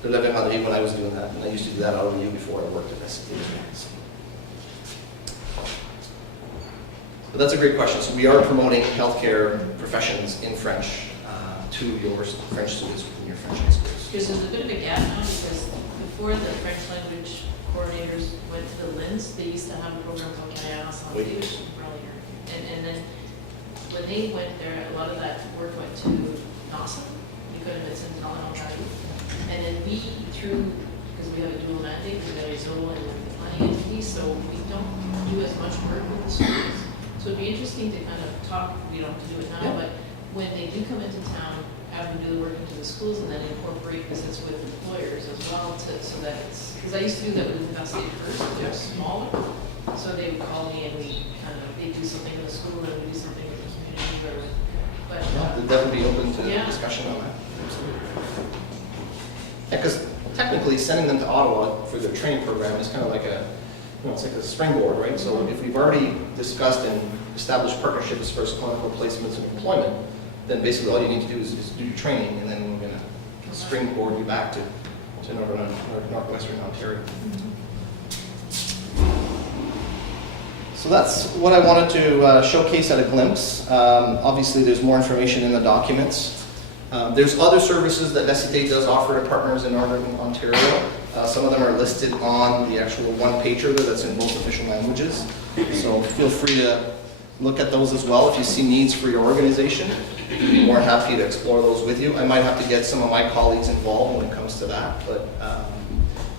the Levin Madrid when I was doing that, and I used to do that out of you before I worked at Cité. But that's a great question. So we are promoting healthcare professions in French to your French students within your French high schools. Because there's a bit of a gap now, because before the French language coordinators went to the LINS, they used to have a program called Carrière Santé, which is probably here. And then when they went there, a lot of that work went to NASA, because it's in Ontario. And then we, because we have a dual mandate, we have a zone and the planning entity, so we don't do as much work with the students. So it'd be interesting to kind of talk, we don't have to do it now, but when they do come into town, have them do the work into the schools and then incorporate visits with employers as well so that it's, because I used to do that with Investigate First, they're smaller. So they would call me and we kind of, they do something in the school and we do something with the community. But They'll definitely be open to Yeah. discussion on that. Yeah, because technically sending them to Ottawa for their training program is kind of like it's like a springboard, right? So if we've already discussed and established partnerships for clinical placements and employment, then basically all you need to do is do your training, and then we're going to springboard you back to Northwestern Ontario. So that's what I wanted to showcase at a glimpse. Obviously, there's more information in the documents. There's other services that Cité does offer to partners in Northern Ontario. Some of them are listed on the actual one-pager that's in both official languages. So feel free to look at those as well if you see needs for your organization. I'd be more happy to explore those with you. I might have to get some of my colleagues involved when it comes to that, but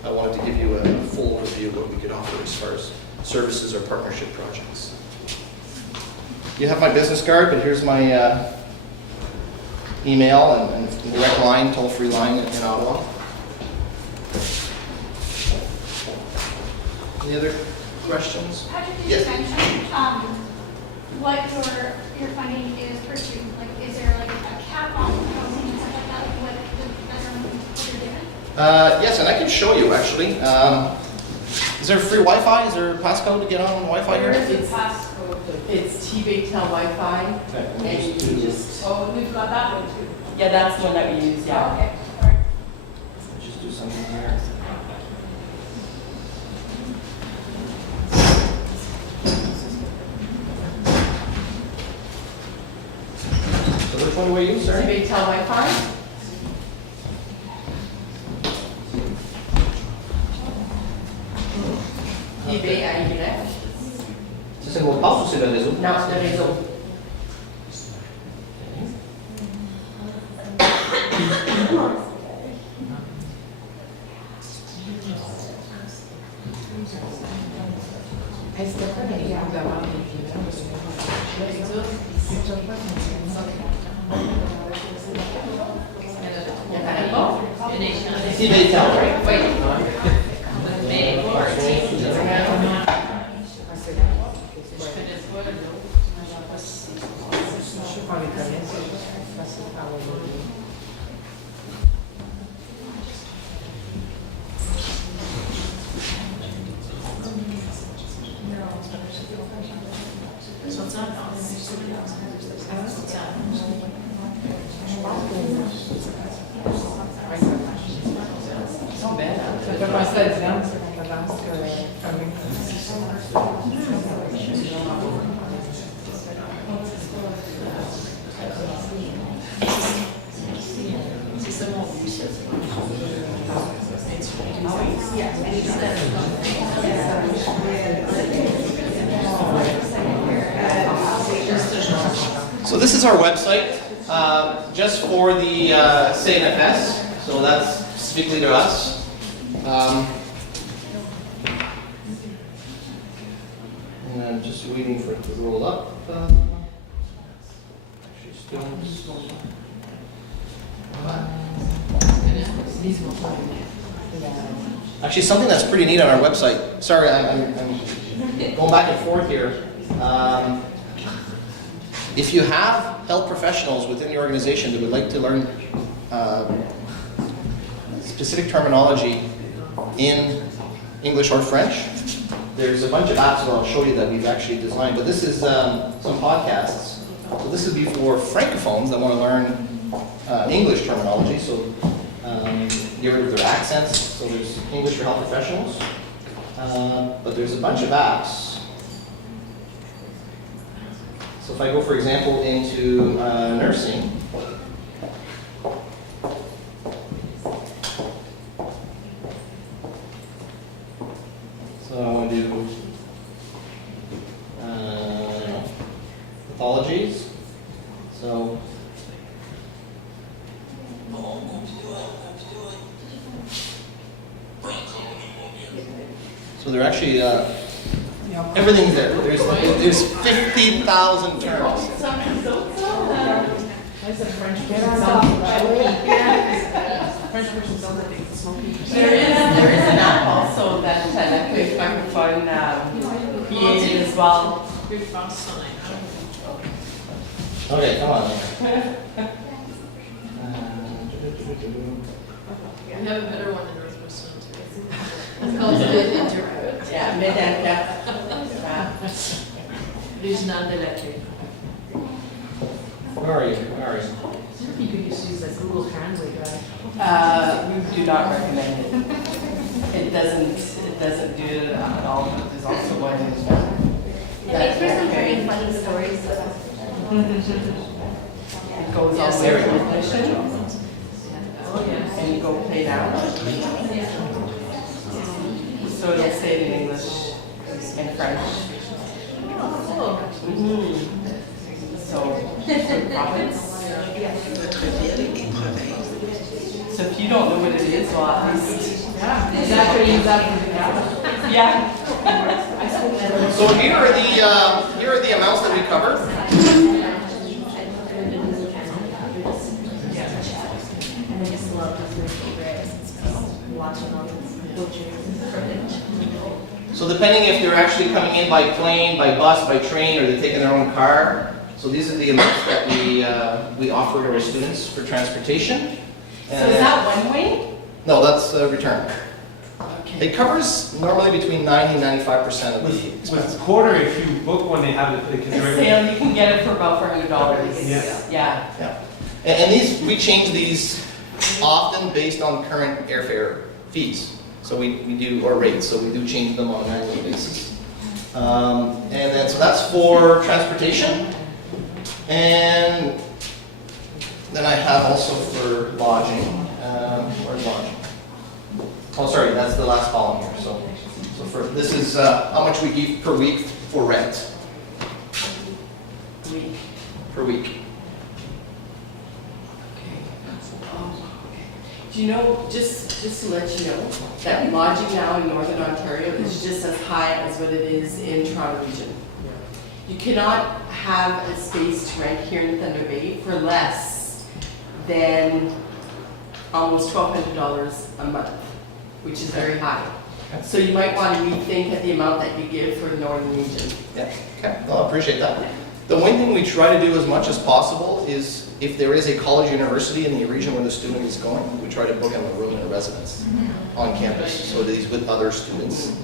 I wanted to give you a full overview of what we could offer as far as services or partnership projects. You have my business card, but here's my email and direct line, toll-free line in Ottawa. Any other questions? Patrick, did Yes. you mention what your funding is per student? Like, is there like a cap on housing and stuff like that? Like what you're given? Yes, and I can show you actually. Is there free Wi-Fi? Is there a passcode to get on Wi-Fi here? It's passcode. It's T-Big Tel Wi-Fi. Okay, And you just, Oh, we've got that one too. yeah, that's the one that we use, yeah. Okay, all right. just do something here. So which one do we use, sir? T-Big Tel Wi-Fi. T-B-A-Y. Ça, c'est le mot de passe ou c'est le réseau? Non, c'est le réseau. Cité, right? Mais pour un team, So this is our website, just for the CNFS, so that's specifically to us. And I'm just waiting for it to roll up. Actually, still. Actually, something that's pretty neat on our website. Sorry, I'm going back and forth here. If you have health professionals within the organization that would like to learn specific terminology in English or French, there's a bunch of apps that I'll show you that we've actually designed. But this is some podcasts. So this would be for Francophones that want to learn English terminology. So get rid of their accents. So there's English for health professionals. But there's a bunch of apps. So if I go, for example, into nursing, so I want to do pathologies. So they're actually everything's there. There's 50,000 terms. That's a French person sounds like it's smoky. There is an app also that Francophone created as well. Okay, come on. We have a better one in Northwest Ontario. It's called Mid-Inter. Yeah, mid-inter. There's none that I can. Where are you? Where are you? You could just use that Google Translate, right? We do not recommend it. It doesn't do it at all, but there's also one It makes for some very funny stories. it goes all the way to ignition, Oh, yes. and you go play down. So it'll say it in English and French. So, good province. So if you don't know what it is, well, at least, Yeah, exactly, exactly. yeah. So here are the amounts that we cover. So depending if they're actually coming in by plane, by bus, by train, or they're taking their own car. So these are the amounts that we offer to our students for transportation. So is that one way? No, that's return. Okay. It covers normally between 90 and 95% of the With expenses. quarter, if you book one, they have it, they can A direct. sale, you can get it for about $400. Yeah. Yeah. Yeah. And these, we change these often based on current airfare fees. So we do, or rates, so we do change them on an annual basis. And then, so that's for transportation. And then I have also for lodging. Where's lodging? Oh, sorry, that's the last column here. So for, this is how much we give per week for rent. Per week. Do you know, just to let you know, that lodging now in Northern Ontario is just as high as what it is in Toronto region. You cannot have a space to rent here in Thunder Bay for less than almost $1,200 a month, which is very high. So you might want to rethink at the amount that you give for the Northern region. Yeah, okay, well, I appreciate that. The one thing we try to do as much as possible is if there is a college university in the region where the student is going, we try to book them a room in a residence on campus, so that he's with other students.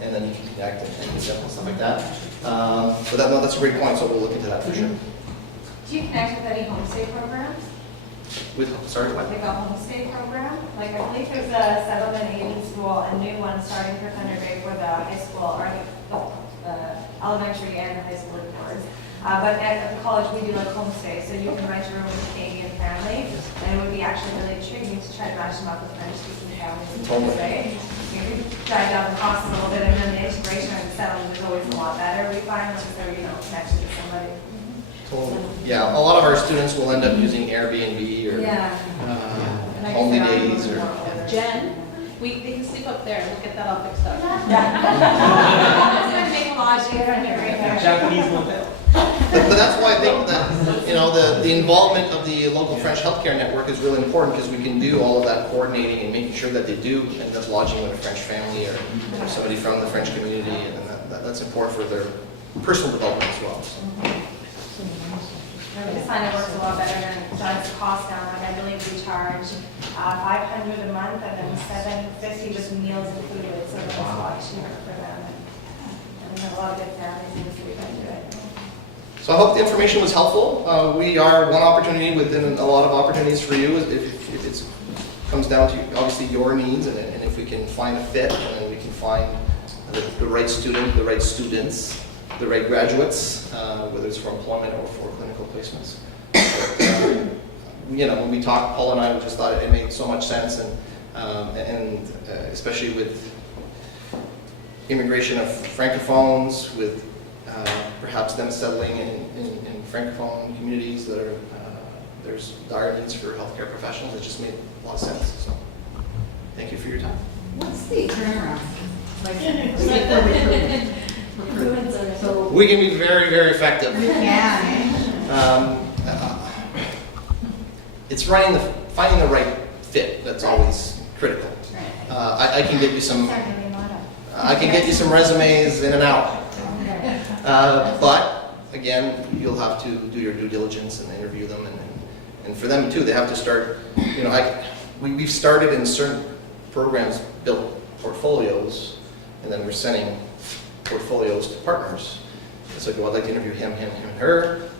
And then you can connect and meet them and stuff like that. But that's a great point, so we'll look into that for sure. Do you connect with any homestay programs? Sorry, what? Like a homestay program, like I believe there's a settlement aiding school, a new one starting for Thunder Bay for the high school, or the elementary and the high school boards. But at the college, we do like homestay, so you can rent a room with a Canadian family, and it would be actually really intriguing to try to match them up with French-speaking families in Thunder Bay. You can drive down the cost a little bit, and then the integration and settlement is always a lot better, we find, once they're, connected to somebody. Yeah, a lot of our students will end up using Airbnb or Yeah. Only Days or. Jen, they can sleep up there, we'll get that all fixed up. It's gonna make lodging and everything. Japanese motel. But that's why I think that, the involvement of the local French healthcare network is really important because we can do all of that coordinating and making sure that they do end up lodging with a French family or somebody from the French community, and that's important for their personal development as well. I just find it works a lot better than drives the cost down. Like I believe we charge $500 a month and then $750 with meals included, so it's a lot cheaper for them. And we have a lot of good families in the city that do it. So I hope the information was helpful. We are one opportunity within a lot of opportunities for you. If it comes down to obviously your needs, and if we can find a fit, and then we can find the right student, the right students, the right graduates, whether it's for employment or for clinical placements. But, when we talked, Paul and I just thought it made so much sense, and especially with immigration of Francophones, with perhaps them settling in Francophone communities that are, there's dire needs for healthcare professionals. It just made a lot of sense. So, thank you for your time. What's the turnaround? So We can be very, very effective. we can, It's finding the right fit that's always critical. I can get you some. I can get you some resumes in an hour. But again, you'll have to do your due diligence and interview them, and for them too, they have to start. We've started in certain programs, built portfolios, and then we're sending portfolios to partners. It's like, well, I'd like to interview him, and her,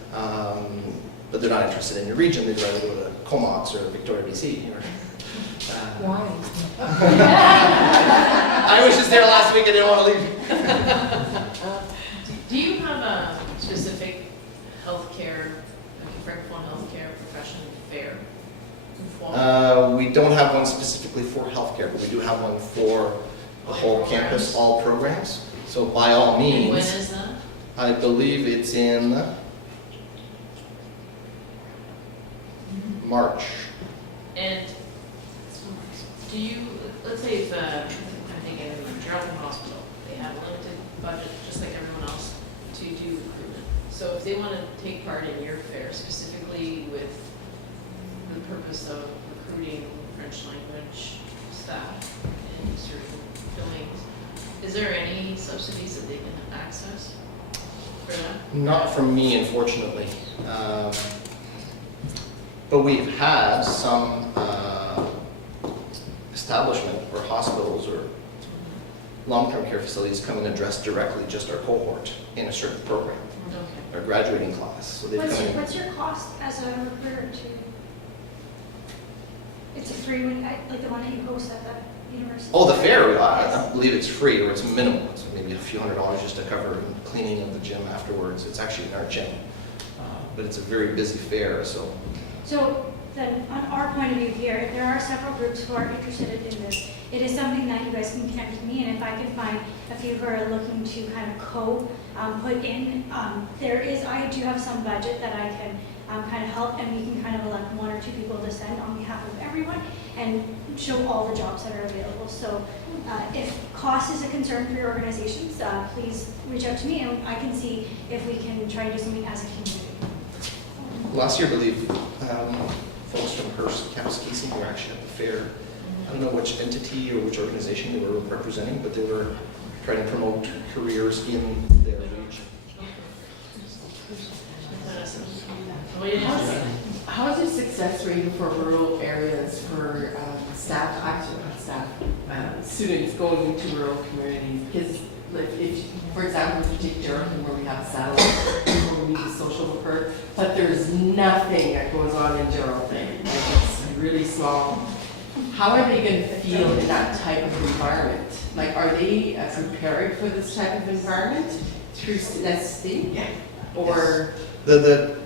but they're not interested in your region. They'd rather go to Comox or Victoria, BC. why? I was just there last week. I didn't want to leave. Do you have a specific healthcare, like a Francophone healthcare profession fair? We don't have one specifically for healthcare, but we do have one for the whole campus, all programs. So by all And when means, is that? I believe it's in March. And do you, let's say if, I'm thinking of Geraldton Hospital, they have a limited budget, just like everyone else, to do recruitment. So if they want to take part in your fair, specifically with the purpose of recruiting French language staff in certain domains, is there any subsidies that they can access for that? Not from me, unfortunately. But we've had some establishment or hospitals or long-term care facilities come and address directly just our cohort in a certain program, Okay. our graduating class. So they've come in. What's your cost as a recruiter to? It's a free one, like the one that you host at the university? Oh, the fair, I believe it's free, or it's minimal. It's maybe a few $100s just to cover cleaning of the gym afterwards. It's actually in our gym. But it's a very busy fair, so. So then, on our point of view here, there are several groups who are interested in this. It is something that you guys can connect with me, and if I can find a few who are looking to kind of put in, I do have some budget that I can kind of help, and we can kind of elect one or two people to send on behalf of everyone and show all the jobs that are available. So if cost is a concern for your organizations, please reach out to me, and I can see if we can try to do something as a community. Last year, I believe, folks from Hearst, Campus Casey were actually at the fair. I don't know which entity or which organization they were representing, but they were trying to promote careers in their region. How is your success rate for rural areas for staff, actually not staff, students going into rural communities? Because if, for example, if you take Geraldton where we have satellite, where we need a social worker, but there's nothing that goes on in Geraldton. Like really small. How are they going to feel in that type of environment? Like, are they prepared for this type of environment through Cité? Yeah. Or The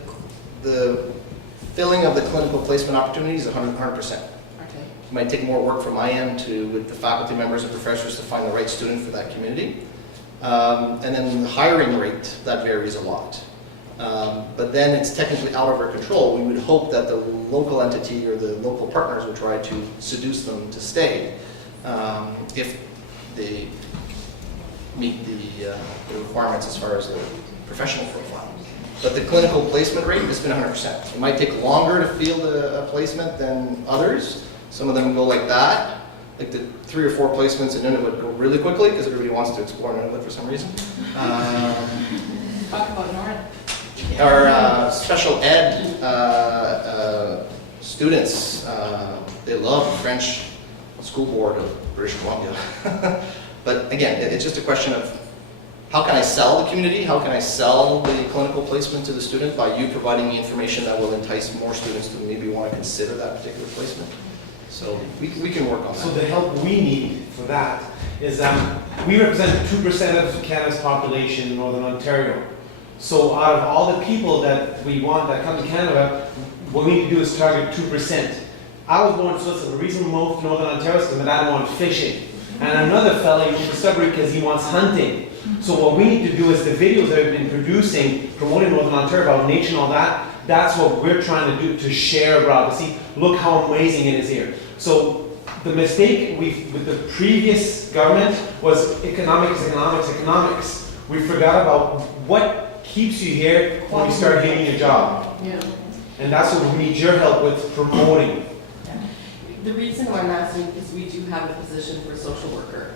filling of the clinical placement opportunities is 100%. okay. It might take more work from my end with the faculty members and professors to find the right student for that community. And then the hiring rate, that varies a lot. But then it's technically out of our control. We would hope that the local entity or the local partners would try to seduce them to stay if they meet the requirements as far as the professional profile. But the clinical placement rate has been 100%. It might take longer to field a placement than others. Some of them go like that. Like the 3 or 4 placements in Nunavut go really quickly because everybody wants to explore Nunavut for some reason. Talk about North. Our special ed students, they love the French School Board of British Columbia. But again, it's just a question of how can I sell the community? How can I sell the clinical placement to the student by you providing me information that will entice more students to maybe want to consider that particular placement? So we can work on that. So the help we need for that is we represent 2% of Canada's population in Northern Ontario. So out of all the people that we want that come to Canada, what we need to do is target 2%. I was born in Switzerland. The reason we moved to Northern Ontario is because my dad wanted fishing. And another fella, he moved to Sudbury because he wants hunting. So what we need to do is the videos that we've been producing, promoting Northern Ontario about nature and all that, that's what we're trying to do to share abroad, to see, look how amazing it is here. So the mistake with the previous government was economics. We forgot about what keeps you here when you start getting your job. Yeah. And that's what we need your help with promoting. The reason why I'm asking is we do have a position for social worker.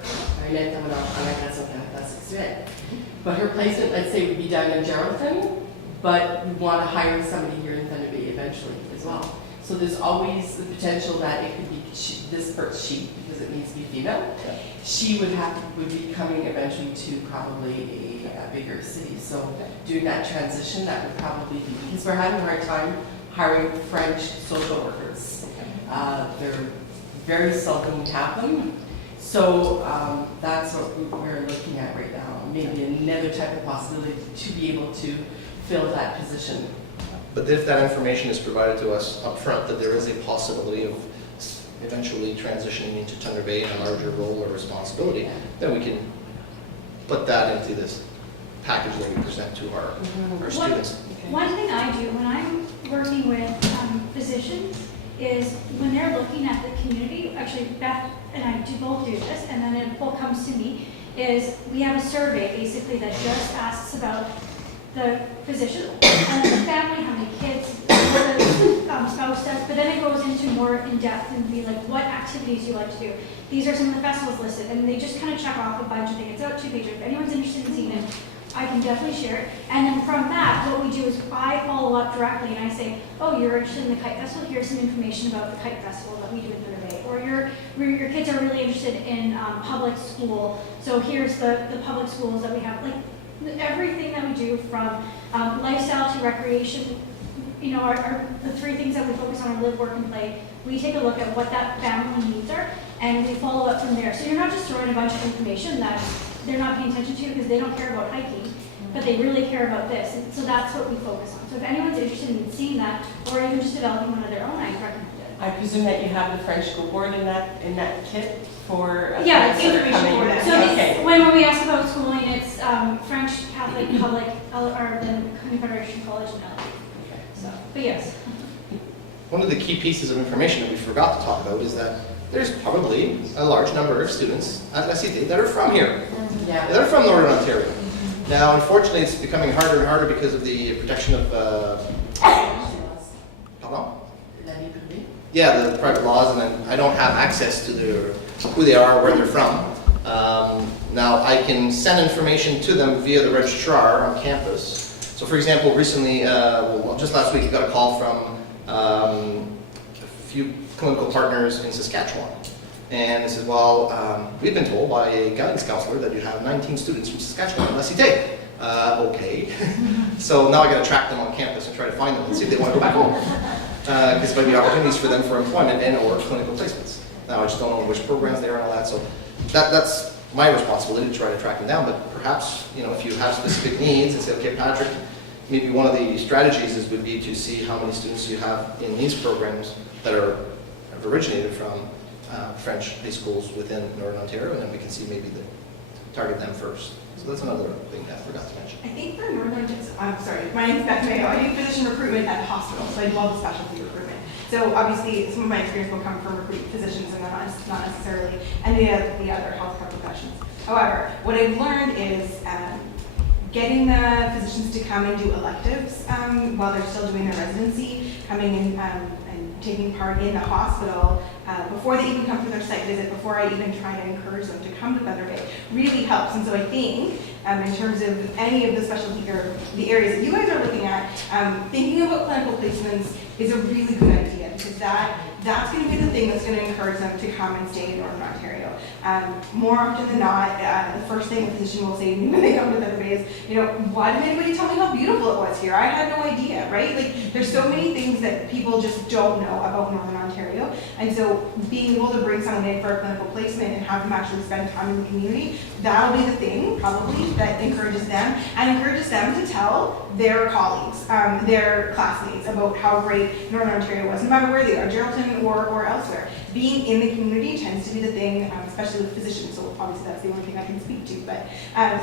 But her placement, let's say, would be done in Geraldton, but we want to hire somebody here in Thunder Bay eventually as well. So there's always the potential that it could be this she, because it needs to be female. She would be coming eventually to probably a bigger city. So doing that transition, that would probably be, because we're having a hard time hiring French social workers. They're very seldom have them. So that's what we're looking at right now. Maybe another type of possibility to be able to fill that position. But if that information is provided to us up front, that there is a possibility of eventually transitioning into Thunder Bay in a larger role or responsibility, then we can put that into this package that we present to our students. One thing I do when I'm working with physicians is when they're looking at the community, actually Beth and I do both do this, and then what comes to me is we have a survey basically that just asks about the physician and then the family, how many kids, what the spouse does, but then it goes into more in depth and be like, what activities you like to do. These are some of the festivals listed, and they just kind of check off a bunch of things. It's out 2 pages. If anyone's interested in seeing it, I can definitely share it. And then from that, what we do is I follow up directly and I say, oh, you're interested in the Kite Festival? Here's some information about the Kite Festival that we do in Thunder Bay. Or your kids are really interested in public school. So here's the public schools that we have. Like everything that we do from lifestyle to recreation, you know, the 3 things that we focus on are live, work, and play. We take a look at what that family needs are and we follow up from there. So you're not just throwing a bunch of information that they're not paying attention to because they don't care about hiking, but they really care about this. And so that's what we focus on. So if anyone's interested in seeing that, or even just developing one of their own, I recommend it. I presume that you have the French school board in that kit for Yeah, it's friends that are information coming. board. So Okay. when we ask about schooling, it's French, Catholic, public, or the Confederation College in LA. So, but yes. One of the key pieces of information that we forgot to talk about is that there's probably a large number of students at La Cité that are from here. Yeah. They're from Northern Ontario. Now, unfortunately, it's becoming harder and harder because of the protection of, pardon? Yeah, the private laws, and then I don't have access to who they are, where they're from. Now, I can send information to them via the registrar on campus. So, for example, recently, just last week, I got a call from a few clinical partners in Saskatchewan. And they said, well, we've been told by a guidance counselor that you have 19 students from Saskatchewan in La Cité. Okay. So now I got to track them on campus and try to find them and see if they want to go back home. because there might be opportunities for them for employment and or clinical placements. Now, I just don't know which programs they are and all that, so that's my responsibility to try to track them down, but perhaps, you know, if you have specific needs and say, okay, Patrick, maybe one of the strategies would be to see how many students you have in these programs that have originated from French high schools within Northern Ontario, and then we can see maybe target them first. So that's another thing that I forgot to mention. I think for Northern, I'm sorry, my name's Beth Mayo. I do physician recruitment at the hospital, so I do all the specialty recruitment. So obviously, some of my experience will come from recruiting physicians and not necessarily any of the other healthcare professions. However, what I've learned is getting the physicians to come and do electives while they're still doing their residency, coming in and taking part in the hospital before they even come for their site visit, before I even try to encourage them to come to Thunder Bay, really helps. And so I think in terms of any of the specialty or the areas that you guys are looking at, thinking about clinical placements is a really good idea, because that's going to be the thing that's going to encourage them to come and stay in Northern Ontario. More often than not, the first thing a physician will say to me when they come to Thunder Bay is, you know, why didn't anybody tell me how beautiful it was here? I had no idea, right? Like, there's so many things that people just don't know about Northern Ontario. And so being able to bring someone in for a clinical placement and have them actually spend time in the community, that'll be the thing, probably, that encourages them, and encourages them to tell their colleagues, their classmates, about how great Northern Ontario was, no matter where they are, Geraldton or elsewhere. Being in the community tends to be the thing, especially with physicians, so obviously that's the only thing I can speak to, but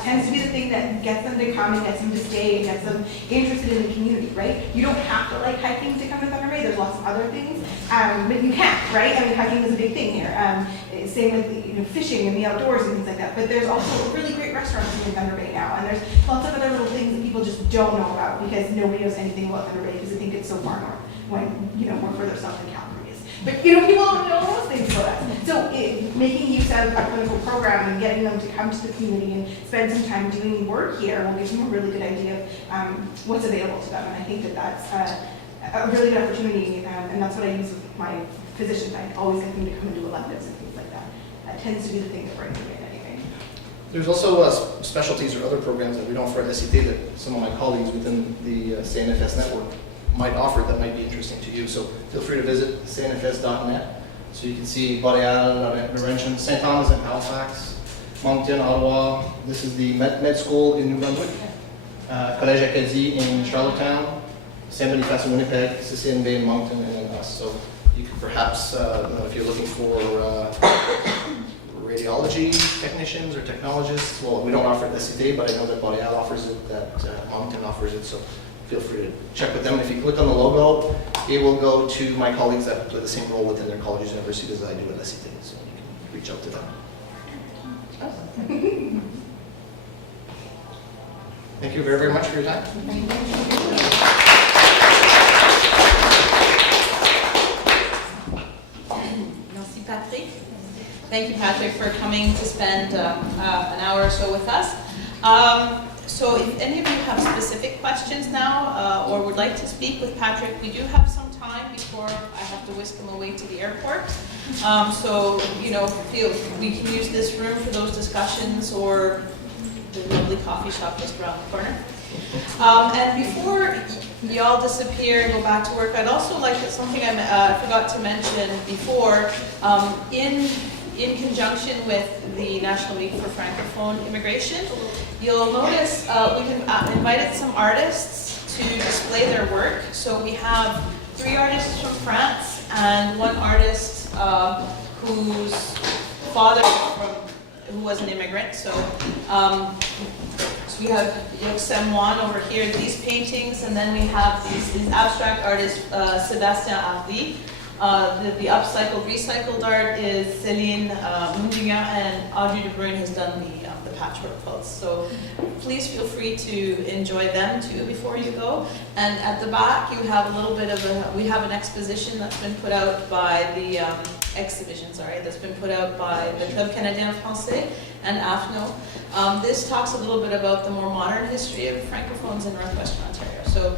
tends to be the thing that gets them to come and gets them to stay and gets them interested in the community, right? You don't have to like hiking to come to Thunder Bay, there's lots of other things, but you can, right? I mean, hiking is a big thing here. Same with fishing and the outdoors and things like that, but there's also really great restaurants in Thunder Bay now, and there's lots of other little things that people just don't know about because nobody knows anything about Thunder Bay because they think it's so far north, when, more further south than Calgary is. But, people don't know those things about us. So making use of a clinical program and getting them to come to the community and spend some time doing work here will give them a really good idea of what's available to them. And I think that that's a really good opportunity, and that's what I use with my physicians. I always get them to come and do electives and things like that. That tends to be the thing that brings them in anyway. There's also specialties or other programs that we don't offer at Cité that some of my colleagues within the CNFS network might offer that might be interesting to you. So feel free to visit cnfs.net so you can see Boreal, Laurentian, St. Thomas in Halifax, Moncton, Ottawa. This is the med school in New Brunswick, collégiale in Charlottetown, St. Boniface in Winnipeg, CCNB in Moncton, and then us. So you could perhaps, if you're looking for radiology technicians or technologists, well, we don't offer it at Cité, but I know that Boreal offers it, that Moncton offers it, so feel free to check with them. And if you click on the logo, it will go to my colleagues that play the same role within their colleges and universities as I do at Cité, so you can reach out to them. Thank you very, very much for your time. Merci, Patrick. Thank you, Patrick, for coming to spend an hour or so with us. So if any of you have specific questions now or would like to speak with Patrick, we do have some time before I have to whisk him away to the airport. So, feel we can use this room for those discussions or the lovely coffee shop just around the corner. And before y'all disappear and go back to work, I'd also like something I forgot to mention before. In conjunction with the National Week for Francophone Immigration, you'll notice we've invited some artists to display their work. So we have 3 artists from France and 1 artist whose father who was an immigrant. So we have Yoxem Wan over here, these paintings, and then we have these abstract artists, Sébastien Hardy. The upcycled, recycled art is Céline Mundiga, and Audrey De Bruyne has done the patchwork quilts. So please feel free to enjoy them too before you go. And at the back, you have a little bit of we have an exposition that's been put out by the that's been put out by the Club Canadien Français and AFNO. This talks a little bit about the more modern history of Francophones in Northwestern Ontario. So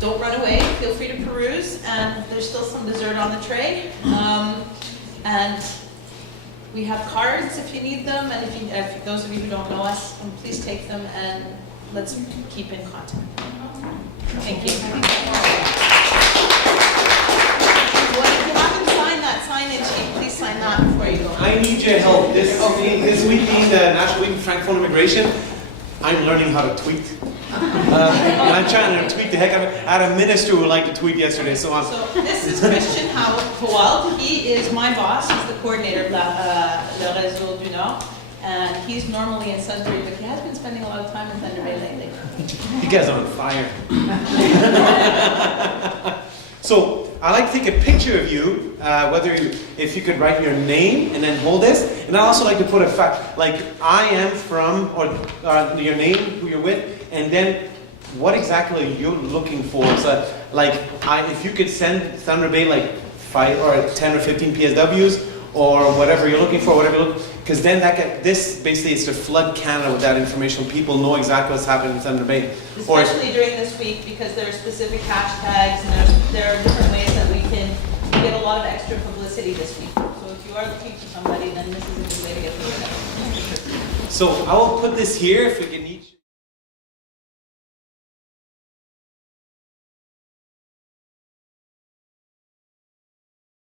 don't run away, feel free to peruse, and there's still some dessert on the tray. And we have cards if you need them, and if those of you who don't know us, please take them and let's keep in contact. Thank you. sign-in sheet, please sign that before you go. I need your help. This week being the National Week of Francophone Immigration, I'm learning how to tweet. And I'm trying to tweet the heck out of it. I had a minister who liked to tweet yesterday, so I'm... So this is Christian Howald. He is my boss. He's the coordinator of Le Réseau du Nord. And he's normally in Sudbury, but he has been spending a lot of time in Thunder Bay lately. You guys are on fire. So I like to take a picture of you, if you could write your name and then hold this. And I also like to put a fact, like I am from, or your name, who you're with, and then what exactly are you looking for? So like, if you could send Thunder Bay like 5 or 10 or 15 PSWs, or whatever you're looking for, because then this basically is to flood Canada with that information. People know exactly what's happening in Thunder Bay. Especially during this week, because there are specific hashtags and there are different ways that we can get a lot of extra publicity this week. So if you are looking for somebody, then this is a good way to get through it. So I will put this here, if we can